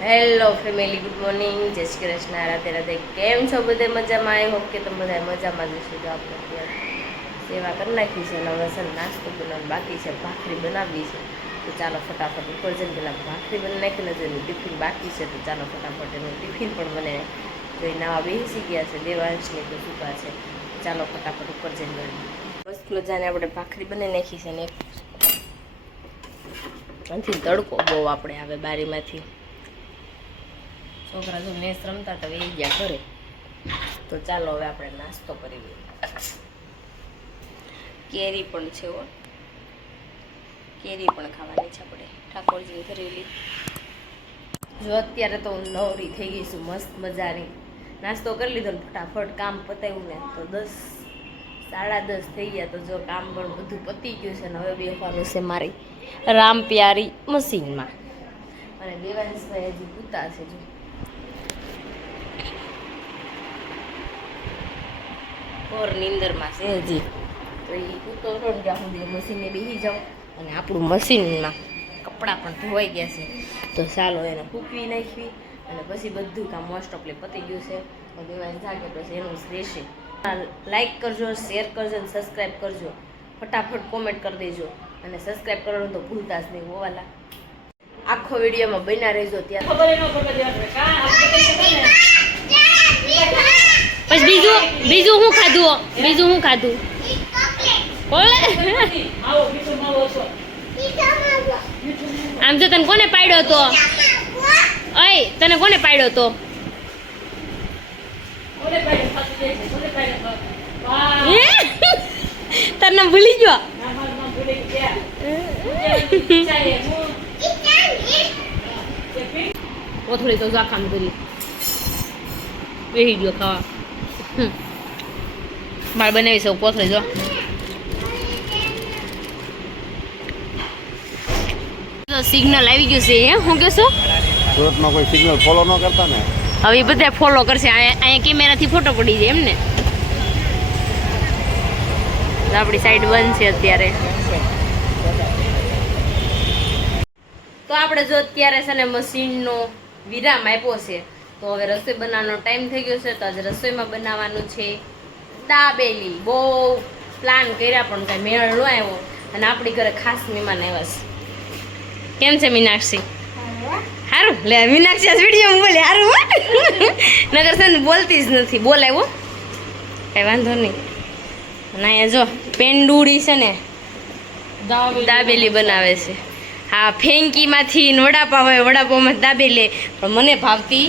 Hello family, good morning, જય શ્રી કૃષ્ણ, રાધે રાધે. કેમ છો બધે? મજામાં? આઈ હોપ કે તમે બધા મજામાં જશો. તો આપણે અત્યારે સેવા કરી નાખી છે અને હવે છે નાસ્તો બનાવવાનો બાકી છે, ભાખરી બનાવવી છે. તો ચાલો ફટાફટ ઉપર જઈને પેલા ભાખરી બનાવી નાખીને એનું ટિફિન બાકી છે. તો ચાલો ફટાફટ એનું ટિફિન પણ બને જોઈ નાવા બેસી ગયા છે. દેવાંશને તો સૂકા છે. ચાલો ફટાફટ ઉપર જઈને બનાવી મસ્ત મજાને આપણે ભાખરી બનાવી નાખી છે ને આથી તડકો બહુ આપણે આવે બારીમાંથી. છોકરા જો મેચ રમતા તો એ ગયા ઘરે. તો ચાલો હવે આપણે નાસ્તો કરી લઈએ. કેરી પણ છે, કેરી પણ ખાવાની છે આપણે ઠાકોરજીની કરેલી. જો અત્યારે તો હું નવરી થઈ ગઈ છું મસ્ત મજાની. નાસ્તો કરી લીધો ને ફટાફટ કામ પતાવ્યું ને તો 10 સાડા 10 થઈ ગયા. તો જો કામ પણ બધું પતી ગયું છે ને હવે બેસવાનું છે મારી રામ પ્યારી મશીનમાં. અને દેવાંશભાઈ હજી પૂતા છે જો ઓર નીંદરમાં છે હજી. તો એ પૂતો છો ને ત્યાં સુધી મશીનને બેસી જાઉં અને આપણું મશીનમાં કપડાં પણ ધોવાઈ ગયા છે. તો ચાલો એને સૂકવી નાખવી અને પછી બધું કામ મોસ્ટ ઓફલી પતી ગયું છે. તો દેવાંશ જાગે પછી એનું જ રહેશે. લાઈક કરજો, શેર કરજો અને સબસ્ક્રાઈબ કરજો. ફટાફટ કોમેન્ટ કરી દેજો અને સબસ્ક્રાઈબ કરવાનું તો ભૂલતા જ નહીં હોવાલા. આખો વિડીયોમાં બન્યા રહેજો. ત્યાં પછી બીજું શું ખાધું? બીજું શું ખાધું? આમ તો તને કોને પાડ્યો તો? અય તને કોને પાડ્યો તો? તાર નામ ભૂલી ગયો? કોથળી તો જાખામ કરી બેહી ગયો ખાવા. મારે બનાવી છે કોથળી જો. સિગ્નલ આવી ગયું છે. હું કહું છું સુરતમાં કોઈ સિગ્નલ ફોલો ન કરતા ને હવે બધા ફોલો કરશે. અહીંયા કેમેરાથી ફોટો પડી જાય એમ ને. આપણી સાઈડ બંધ છે અત્યારે. તો આપણે જો અત્યારે છે ને મશીનનો વિરામ આપ્યો છે. તો હવે રસોઈ બનાવવાનો ટાઈમ થઈ ગયો છે. તો આજે રસોઈમાં બનાવવાનું છે દાબેલી. બહુ પ્લાન કર્યા પણ કાંઈ મેળ ન આવ્યો અને આપણી ઘરે ખાસ મહેમાન આવ્યા છે. કેમ છે મીનાક્ષી? સારું. લે મીનાક્ષી આ વિડીયો બોલે સારું. નગર છે ને બોલતી જ નથી. બોલાવ્યો કાંઈ વાંધો નહીં. અને અહીંયા જો પેંડુડી છે ને દાબેલી બનાવે છે. હા, ફેંકીમાંથી વડાપાવ હોય, વડાપાવમાં દાબેલી પણ મને ભાવતી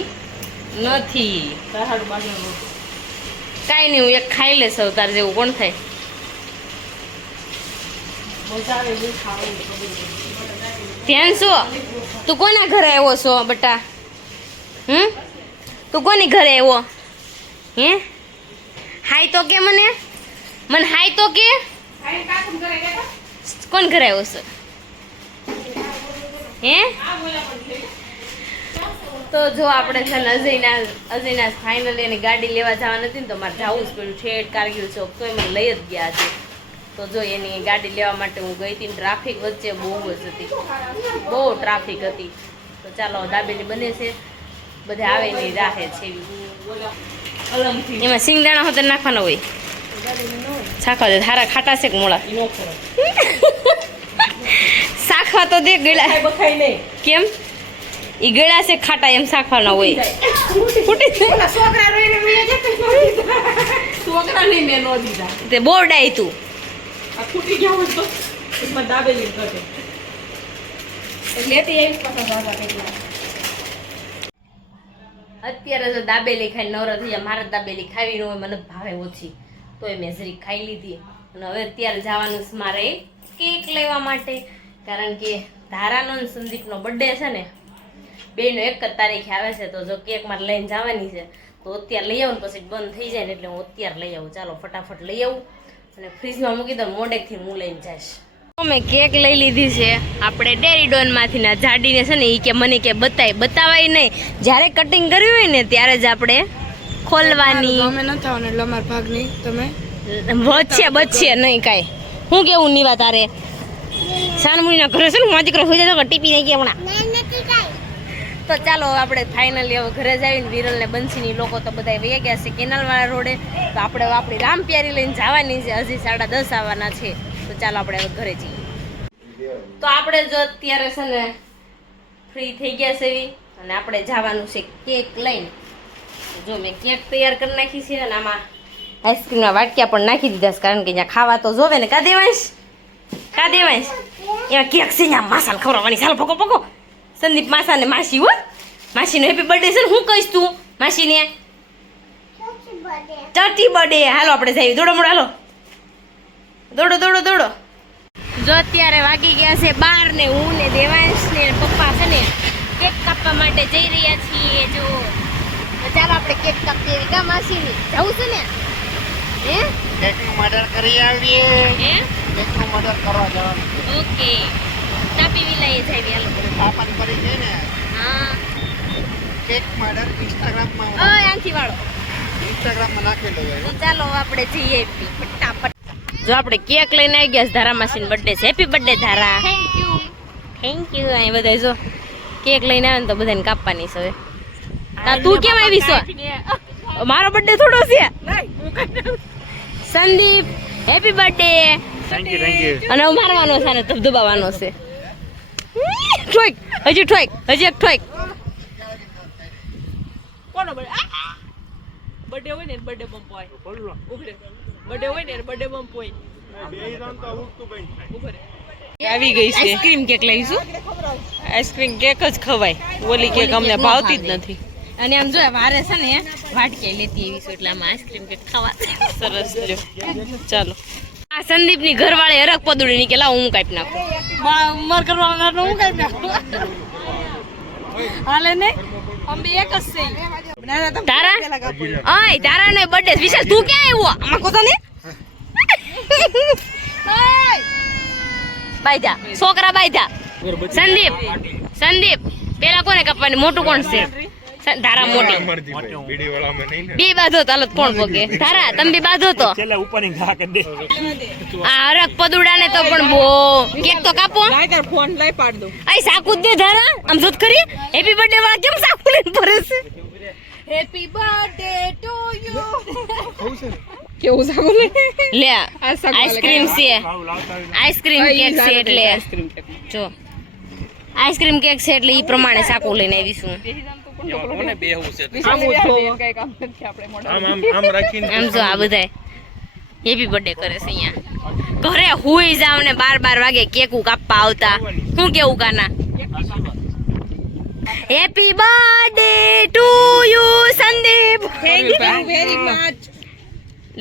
નથી. કાંઈ નહીં, હું એક ખાઈ લેશ. તાર જેવું કોણ થાય? ધ્યાન શું? તું કોના ઘરે આવ્યો છો બટા? તું કોની ઘરે આવ્યો? હે હાય તો કે મને હાય તો કે કોણ ઘરે આવ્યો છે? હે તો જો આપણે છે ને અજયના ફાઇનલી એની ગાડી લેવા જવાની હતી ને તો મારે જવું જ પડ્યું. ઠેઠ કારગિલ ચોક તોય મને લઈ જ ગયા છે. તો જો એની ગાડી લેવા માટે હું ગઈ હતી. ટ્રાફિક વચ્ચે બહુ જ હતી, બહુ ટ્રાફિક હતી. તો ચાલો દાબેલી બને છે, બધા આવે એની રાહે છે. એમાં સિંગદાણા હોતે નાખવાનો હોય. શાખા દે હારા ખાટા છે કે મોળા? શાખા તો દે ગળા કેમ? ઈ ગળા છે ખાટા એમ શાખવાના હોય. તે બોર્ડાય તું અત્યારે જો દાબેલી ખાઈ નવરા થઈ જાય. મારે દાબેલી ખાવી ન હોય, મને ભાવે ઓછી, તો એ મેં જરીક ખાઈ લીધી. અને હવે અત્યારે જવાનું છે મારે કેક લેવા માટે, કારણ કે ધારાનો અને સંદીપનો બર્થડે છે ને, બેનો એક જ તારીખે આવે છે. તો જો કેક મારે લઈને જવાની છે તો અત્યારે લઈ આવું ને પછી બંધ થઈ જાય ને એટલે હું અત્યારે લઈ આવું. ચાલો ફટાફટ લઈ આવું અને ફ્રીજમાં મૂકી દઉં. મોડેકથી હું લઈને જઈશ. મેં કેક લઈ લીધી છે આપણે ડેરીડોનમાંથી. ના જાડીને છે ને એ કે મને કે બતાવાય નહીં, જ્યારે કટિંગ કરવી હોય ને ત્યારે જ આપણે ખોલવાની. અમે ન થવાનું એટલે અમારા ભાગની તમે બચશે નહીં કાંઈ. હું કેવું નીવા તારે? સાનમુનીના ઘરે છે ને મારા દીકરો હોઈ જાય તો ટીપી નહીં કે હમણાં. તો ચાલો આપણે ફાઇનલી હવે ઘરે જઈને વિરલ ને બંસીની લોકો તો બધા વહી ગયા છે કેનાલવાળા રોડે. તો આપણે આપણી રામપ્યારી લઈને જવાની છે, હજી 10:30 આવવાના છે. તો ચાલો આપણે હવે ઘરે જઈએ. તો આપણે જો અત્યારે છે ને ફ્રી થઈ ગયા છે અને આપણે જવાનું છે કેક લઈને. જો મેં કેક તૈયાર કરી નાખી છે અને આમાં આઈસ્ક્રીમના વાટક્યા પણ નાખી દીધા છે, કારણ કે ત્યાં ખાવા તો જોવે ને. કા દેવાંશ એમાં કેક છે, ત્યાં માસાને ખવડાવવાની. ચાલો પકો પકો. સંદીપ માસાને માસી હો, માસીનો હેપી બર્થડે છે ને. હું કહીશ તું માસીને? ચર્ચી બર્થડે. હાલો આપણે જઈએ. દોડો મોડો, હાલો દોડો દોડો દોડો. જો અત્યારે વાગી ગયા છે 12 ને હું ને દેવાંશ ને પપ્પા છે ને કેક કાપવા માટે જઈ રહ્યા છીએ. જો તો ચાલો આપણે કેક કાપીએ. કા માસીની જવું છે ને? હે કેકનું મર્ડર કરી આવીએ. હે કેકનું મર્ડર કરવા જવાનું. ઓકે, તાપી વિલાએ જાવી. હાલો પાપાની કરી છે ને હા. કેક મર્ડર ઇન્સ્ટાગ્રામમાં ઓય આંથી વાળો નાખી દો. તો ચાલો આપણે જઈએ ફટાફટ. જો આપણે કેક લઈને આવી ગયા છે. ધારા માસીનો બર્થડે છે. હેપી બર્થડે ધારા. Thank you. અહીં બધા જો કેક લઈને આવે ને તો બધાને કાપવાની છે. હવે તું કેમ આવી છો? મારો બર્થડે થોડો છે. Sandeep happy birthday. Thank you. અને હું મારવાનો છે ને ધબધબાવાનો છે. ઠોક હજી ઠોક હજી એક ઠોક. કોનો બર્થડે હોય ને બર્થડે બમ્પ હોય ઉભરે. બર્થડે હોય ને બર્થડે બમ્પ હોય. આવી ગઈ છે આઈસ્ક્રીમ કેક લઈશું. આઈસ્ક્રીમ કેક જ ખવાય, ઓલી કેક અમને ભાવતી જ નથી. અને આમ જો વારે છે ને વાટકે લેતી એવી છું, એટલે આમાં આઈસ્ક્રીમ કેક ખાવા સરસ લ્યો. ચાલો આ સંદીપની ઘરવાળી હરક પદુડી ની કે લાવ હું કાપી નાખું. માર કરવાના હું કઈ નાખું હાલે ને અમે એક જ છે. તારા ઓય તારા નો બર્થડે વિશેષ તું ક્યાં આવ્યો? આમાં કોતા ને બાઈજા છોકરા બાઈજા. સંદીપ સંદીપ પેલા કોને કાપવાની? મોટું કોણ છે? ધારા મોટી. બે બાંધો તો હાલત કોણ પોકે? ધારા તમે બે બાંધો તો આ હરક પદુડા ને તો પણ બો કેક તો કાપો. ફોન લઈ પાડ દો. આઈ સાકુ દે ધારા. આમ જોત ખરી હેપી બર્થડે વાળા કેમ સાકુ લઈને ફરે છે? Happy birthday to you. કેવું સાગો લે આઈસ્ક્રીમ છે. આઈસ્ક્રીમ કેક છે એટલે જો આઈસ્ક્રીમ કેક છે એટલે ઈ પ્રમાણે સાકુ લઈને આવીશું. આમ જો આ બધા હેપી બર્થડે કરે છે અહીંયા. ઘરે હુઈ જાવ ને 12 વાગે કેકું કાપવા આવતા. શું કેવું કાના? Happy birthday to you Sandeep. Thank you very much.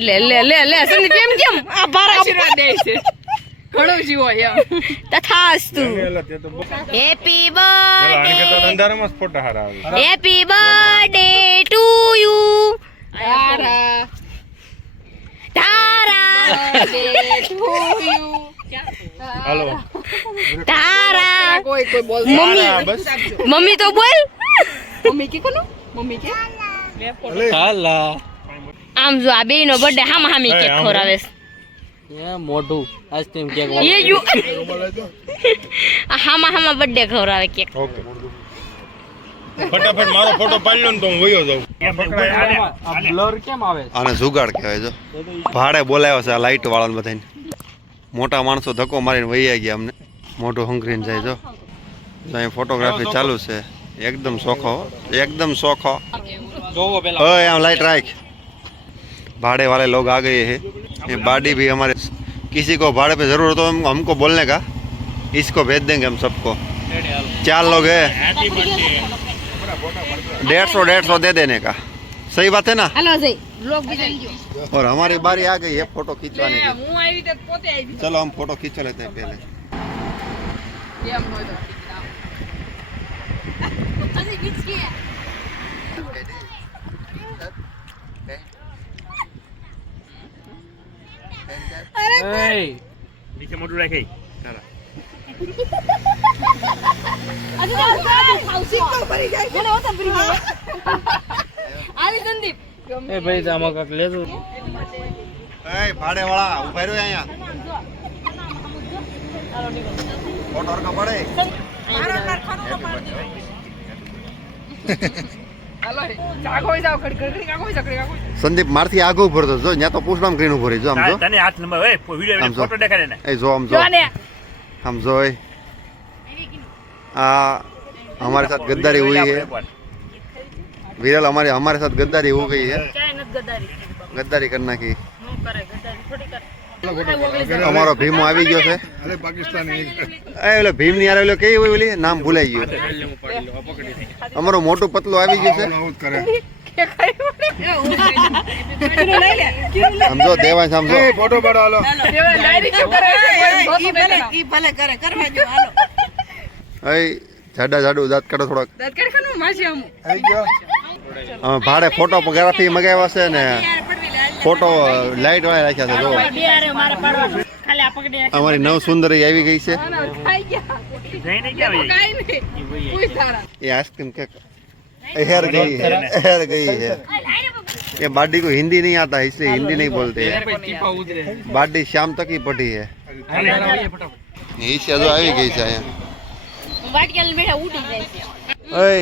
લે લે લે લે સંદીપ એમ કેમ? આ બારા આશીર્વાદ દે છે. ઘણો જીવો એમ. તથાસ્તુ. Happy birthday happy birthday to you તારા તારા તારા. કોઈ બોલ. મમ્મી તો બોલ. મમ્મી કે કોનો? મમ્મી કે આમ જો આ બેયનો બર્થડે હામા હામી કેક ખવરાવે છે. મોઢું આઈસ્ક્રીમ કેક એ યુ હામા હામા બર્થડે ખવરાવે કેક. ફટાફટ મારો ફોટો પાડી લો ને તો હું વયો જાઉં. બ્લર કેમ આવે? આને જુગાડ કહેવાય. જો ભાડે બોલાવ્યો છે આ લાઈટ વાળાને બધાને. મોટા માણસો ધક્કો મારીને વહી ગયા અમને. મોઢું હંગરીને જાય. જો અહીં ફોટોગ્રાફી ચાલુ છે. एकदम सोखो एकदम सोखो. ओए हम लाइट राख. भाड़े वाले लोग आ गए हैं. ये बाडी भी हमारे किसी को भाड़े पे जरूरत हो हमको बोलने का, इसको भेज देंगे हम सबको. 4 लोग हैं. 150 दे देने का. सही बात है ना? हेलो जी लोग भी और हमारी बारी आ गई है फोटो खींचवाने की. હું આવી તો પોતે આવી. चलो हम फोटो खींच लेते हैं पहले. કેમ હોય તો અરે બીચ ગયા. નીચે મોટું રાખે. અરે ખાઉસી તો ભરી જાય. મને ઓતા ભરી જાય. આવી સંદીપ એ ભાઈ આમાં કાક લેજો. ए भाड़े वाला ऊपर रहो यहाँ. फोटो का पड़े. સંદીપ મારથી આગળ ઉભો હતો જો ત્યાં તો પૂછડામ કરીને ઉભો રહી જો આમ જો તને હાથ નંબર હોય વિડિયો આમ જો. ફોટો દેખાડે ને એ જો આમ જો આમ જો એ આ हमारे साथ गद्दारी हुई है विरल हमारे साथ गद्दारी हो गई है गद्दारी करना की અમારો ભીમો આવી ગયો છે એટલે ભીમ ની આરે કઈ હોય ઓલી નામ ભૂલાઈ ગયું અમારો મોટું પતલું આવી ગયું છે સમજો દેવાય સમજો ફોટો પાડો હાલો જાડું દાંત કાઢો થોડોક અમે ભાડે ફોટોગ્રાફી મગાવ્યા છે ને ફોટો લાઈટ વાળા રાખ્યા છે જો અમારી નવ સુંદરી આવી ગઈ છે જઈને ક્યાં વહી ये आइसक्रीम केक हेर गई है ये बाडी को हिंदी नहीं आता है इसलिए हिंदी नहीं बोलते हैं बाडी शाम तक ही पढ़ी है ईशा जो આવી ગઈ છે અહીંયા ओए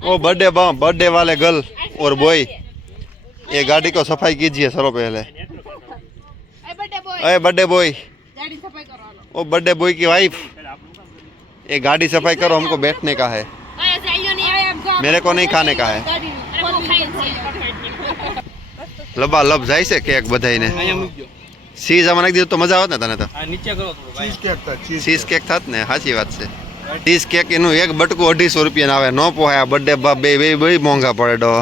वो बर्थडे वाले गर्ल और बॉय ये गाड़ी को सफाई कीजिए सरो पहले अरे बर्थडे बॉय वो बर्थडे बॉय की वाइफ ये गाड़ी सफाई करो हमको बैठने का है मेरे को नहीं खाने का है लबा लब જાય છે કેક બધાઈને ચીઝ આમાં નાખી દીધું તો મજા આવત ને તને તો નીચે કરો ચીઝ કેક થાત ને સાચી વાત છે ચીઝ કેક એનું એક બટકું 250 રૂપિયા આવે નો પોહાય બર્થડે બે મોંઘા પડે ડો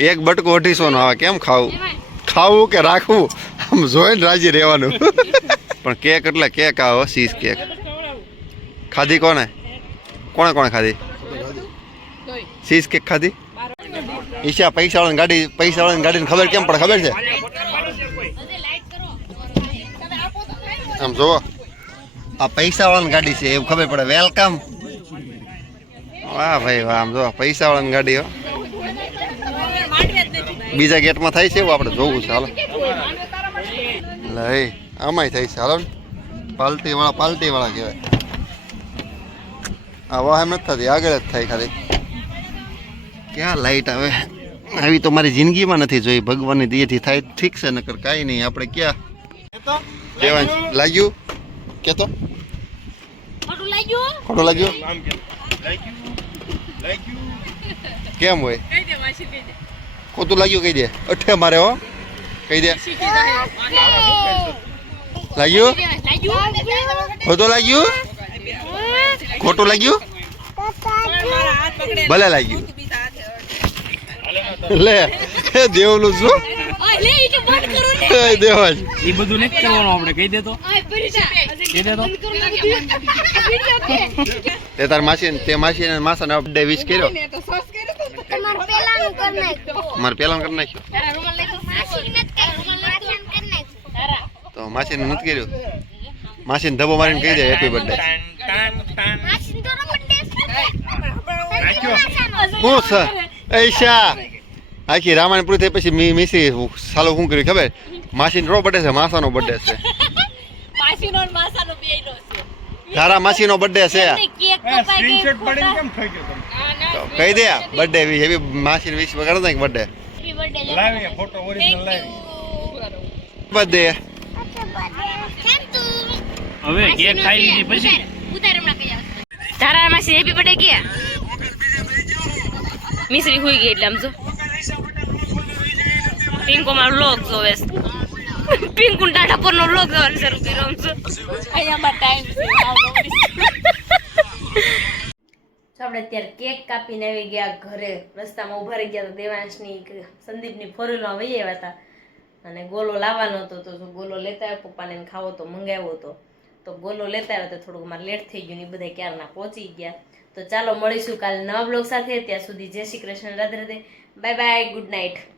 એક બટકું 250 નો આવે કેમ ખાવું કે રાખવું આમ જોઈને રાજી રહેવાનું પણ કેક એટલે કેક આવે ચીઝ કેક ખાધી કોને ખાધી ચીઝ કેક ખાધી ઈશા પૈસાવાળાની ગાડીને ખબર કેમ પડે ખબર છે આમ જોવો આ પૈસાવાળાની ગાડી છે એવું ખબર પડે વેલકમ વાહ ભાઈ વાહ આમ જો પૈસાવાળાની ગાડી હો બીજા ગેટમાં થાય છે એવું આપણે જોવું છે હાલો લઈ આમાંય થાય છે હાલો પાલટી વાળા કહેવાય આ વાહ એમ નથી થતી આગળ જ થાય ખાલી ક્યાં લાઈટ આવે આવી તો મારી જિંદગીમાં નથી જોઈ ભગવાનની દયાથી થાય ઠીક છે નકર કાંઈ નહીં આપણે ક્યાં દેવાંશ લાગ્યું કેતો ખોટું લાગ્યું કેમ હોય ખોટું લાગ્યું કહી દે અઠે મારે હો કહી દે લાગ્યું ખોટું લાગ્યું ખોટું લાગ્યું ભલે લાગ્યું લે દેવલું શું દેવાજ એ બધું નથી કરવાનું આપણે કહી દે તો તે તાર માસી ને માસા ને બર્થડે વિશ કર્યો મારે પેલા કરી નાખ્યો તો માસી ને નથી કર્યું માસી ને ધબો મારીને કહી દે હેપી બર્થડે હું સર ઈશા આખી રામાયણ પૂરી થઈ પછી મિસી સાલો શું કર્યું ખબર માસીનો બર્થડે છે માસાનો બર્થડે છે તારા માસીનો બર્થડે છે કહી દે બર્થડે હેપી માસી વિશ વગાડો ને બર્થડે બર્થડે હવે કેક ખાઈ લીધી પછી તારા માસી હેપી બર્થડે કે મિશ્રી હોઈ ગઈ એટલે આમ જો પિંકો માં વ્લોગ જોવે પિંકુ ટાટા પર નો વ્લોગ જોવાનું શરૂ કર્યો આમ જો અહીંયા ટાઈમ છે આપણે અત્યારે કેક કાપીને આવી ગયા ઘરે રસ્તામાં ઉભા રહી ગયા તો દેવાંશની સંદીપની ફોરવ્હીલમાં વહી આવ્યા હતા અને ગોલો લાવવાનો હતો તો ગોલો લેતા આવ્યો પપ્પાને ખાવો તો મંગાવ્યો હતો તો ગોલો લેતા આવ્યો તો થોડુંક મારે લેટ થઈ ગયું ને બધા ક્યારના પહોંચી ગયા તો ચાલો મળીશું કાલે નવા બ્લોગ સાથે ત્યાં સુધી જય Shri Krishna Radhe Radhe bye bye good night